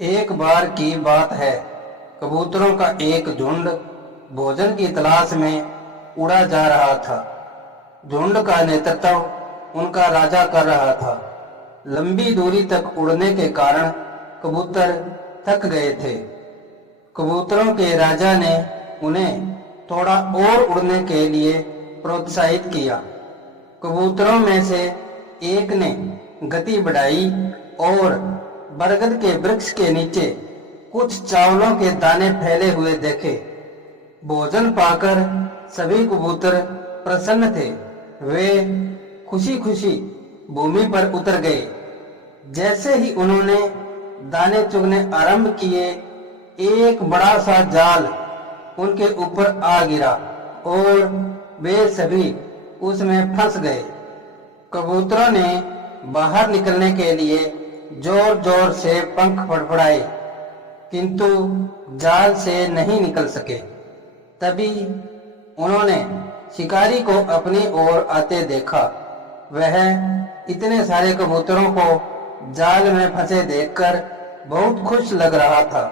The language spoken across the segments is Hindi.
एक बार की बात है। कबूतरों का एक झुंड भोजन की तलाश में उड़ा जा रहा था। झुंड का नेतृत्व उनका राजा कर रहा था। लंबी दूरी तक उड़ने के कारण कबूतर थक गए थे। कबूतरों के राजा ने उन्हें थोड़ा और उड़ने के लिए प्रोत्साहित किया। कबूतरों में से एक ने गति बढ़ाई और बरगद के वृक्ष के नीचे कुछ चावलों के दाने फैले हुए देखे। भोजन पाकर सभी कबूतर प्रसन्न थे। वे खुशी खुशी भूमि पर उतर गए। जैसे ही उन्होंने दाने चुगने आरंभ किए, एक बड़ा सा जाल उनके ऊपर आ गिरा और वे सभी उसमें फंस गए। कबूतरों ने बाहर निकलने के लिए जोर जोर से पंख फड़फड़ाए, किंतु जाल से नहीं निकल सके। तभी उन्होंने शिकारी को अपनी ओर आते देखा। वह इतने सारे कबूतरों को जाल में फंसे देखकर बहुत खुश लग रहा था।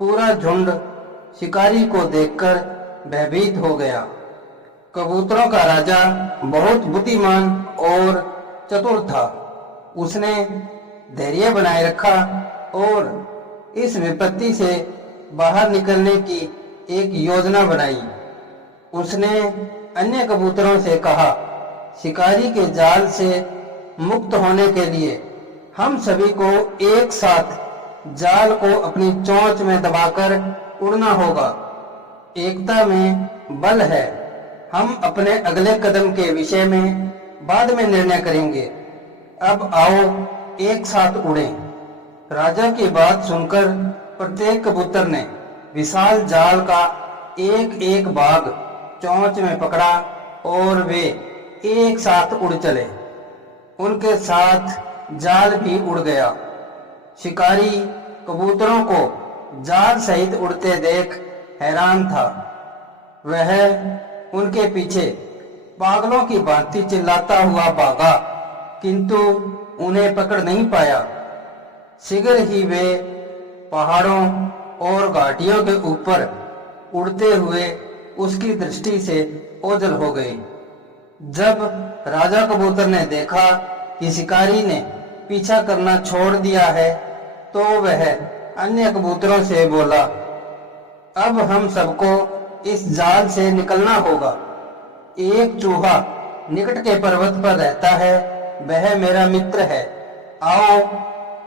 पूरा झुंड शिकारी को देखकर भयभीत हो गया। कबूतरों का राजा बहुत बुद्धिमान और चतुर था। उसने धैर्य बनाए रखा और इस विपत्ति से बाहर निकलने की एक योजना बनाई। उसने अन्य कबूतरों से कहा, शिकारी के जाल से मुक्त होने के लिए हम सभी को एक साथ जाल को अपनी चोंच में दबाकर उड़ना होगा। एकता में बल है। हम अपने अगले कदम के विषय में बाद में निर्णय करेंगे। अब आओ एक साथ उड़ें। राजा की बात सुनकर प्रत्येक कबूतर ने विशाल जाल का एक एक भाग चोंच में पकड़ा और वे एक साथ उड़ चले। उनके साथ जाल भी उड़ गया। शिकारी कबूतरों को जाल सहित उड़ते देख हैरान था। वह उनके पीछे पागलों की भांति चिल्लाता हुआ भागा, किंतु उन्हें पकड़ नहीं पाया। शीघ्र ही वे पहाड़ों और घाटियों के ऊपर उड़ते हुए उसकी दृष्टि से ओझल हो गए। जब राजा कबूतर ने देखा कि शिकारी ने पीछा करना छोड़ दिया है, तो वह अन्य कबूतरों से बोला, अब हम सबको इस जाल से निकलना होगा। एक चूहा निकट के पर्वत पर रहता है, वह मेरा मित्र है। आओ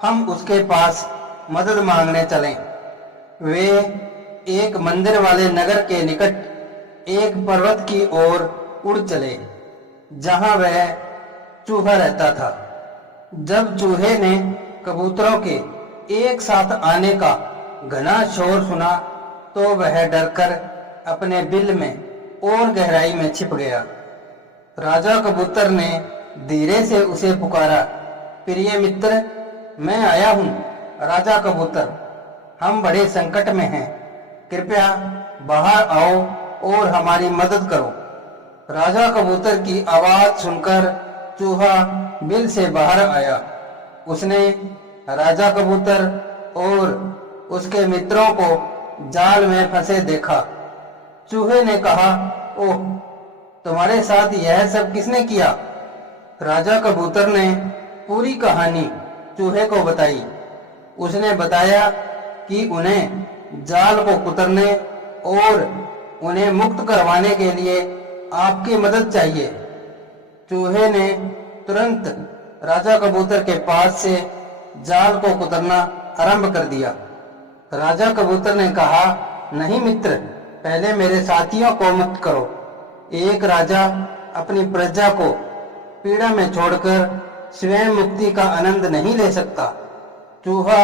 हम उसके पास मदद मांगने चलें। वे एक मंदिर वाले नगर के निकट एक पर्वत की ओर उड़ चले, जहां वह चूहा रहता था। जब चूहे ने कबूतरों के एक साथ आने का घना शोर सुना, तो वह डरकर अपने बिल में और गहराई में छिप गया। राजा कबूतर ने धीरे से उसे पुकारा, प्रिय मित्र, मैं आया हूँ। राजा कबूतर, हम बड़े संकट में हैं। कृपया बाहर आओ और हमारी मदद करो। राजा कबूतर की आवाज सुनकर चूहा बिल से बाहर आया। उसने राजा कबूतर और उसके मित्रों को जाल में फंसे देखा। चूहे ने कहा, ओह, तुम्हारे साथ यह सब किसने किया? राजा कबूतर ने पूरी कहानी चूहे को बताई। उसने बताया कि उन्हें जाल को कुतरने और उन्हें मुक्त करवाने के लिए आपकी मदद चाहिए। चूहे ने तुरंत राजा कबूतर के पास से जाल को कुतरना आरंभ कर दिया। राजा कबूतर ने कहा, नहीं मित्र, पहले मेरे साथियों को मुक्त करो। एक राजा अपनी प्रजा को पीड़ा में छोड़कर स्वयं मुक्ति का आनंद नहीं ले सकता। चूहा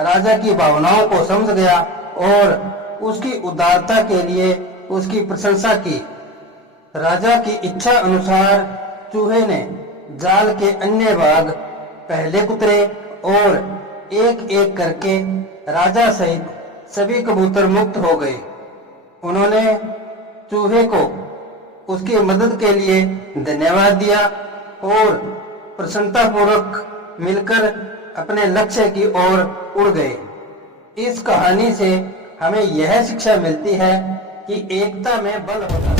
राजा की भावनाओं को समझ गया और उसकी उदारता के लिए उसकी प्रशंसा की। राजा की इच्छा अनुसार चूहे ने जाल के अन्य भाग पहले कुतरे और एक एक करके राजा सहित सभी कबूतर मुक्त हो गए। उन्होंने चूहे को उसकी मदद के लिए धन्यवाद दिया और प्रसन्नतापूर्वक मिलकर अपने लक्ष्य की ओर उड़ गए। इस कहानी से हमें यह शिक्षा मिलती है कि एकता में बल होता है।